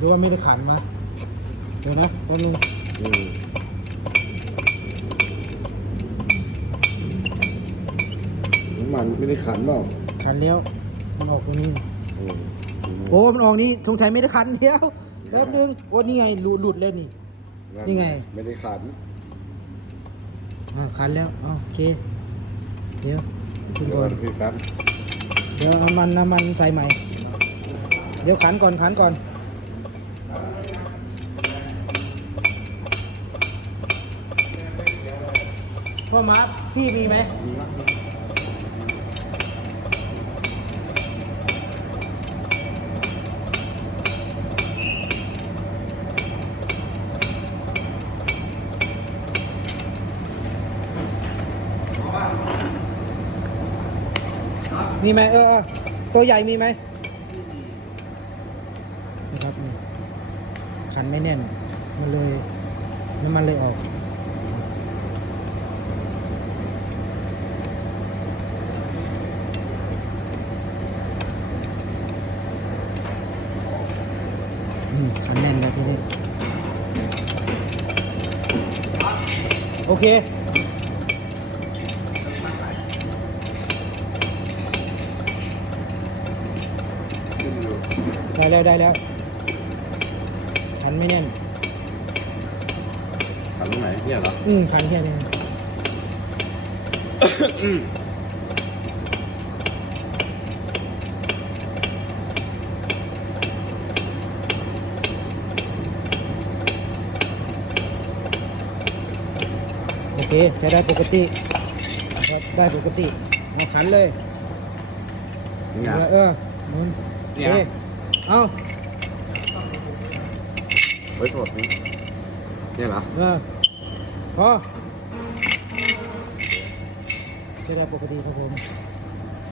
หรือว่าไม่ได้ขันมาเดี๋ยวนะแป๊บนึงอืมน้ำมันไม่ได้ขันหรอกขันแล้วมันออกตรงนี้อืมสีม่วงโอ้มันออกนี่ทงชัยไม่ได้ขันเดียวแป๊บนึงโอ้นี่ไงหลุดหลุดเลยนี่ นี่ไง ไม่ได้ขันอ่าขันแล้วอ๋อโอเค เดี๋ยวคุณเดี๋ยวก่อก่อนนพี่แป๊บเดี๋ยวเอามันน้ำมันใส่ใหม่ เดี๋ยวขันก่อนขันก่อน พ่อมาร์คพี่มีไหมมีไหมเออเออตัวใหญ่มีไหมนะครับขันไม่แน่น มันเลยน้ำมันเลยออก มขันแน่นเลยทีนี้โอเคขึ้นอยู่ได้แล้วได้แล้วขันไม่แน่น ขันตรงไหนเนี่ยเหรอ อืมขันแค่นี้โอ เคใช้ได้ปกติครับได้ปกติเอาขันเลยเนี่ยเออเออหมุนโอเนี่เคยเอาไว้ถอดนี่เนี่ยเหรอเออพอใช้ได้ปกติครับผม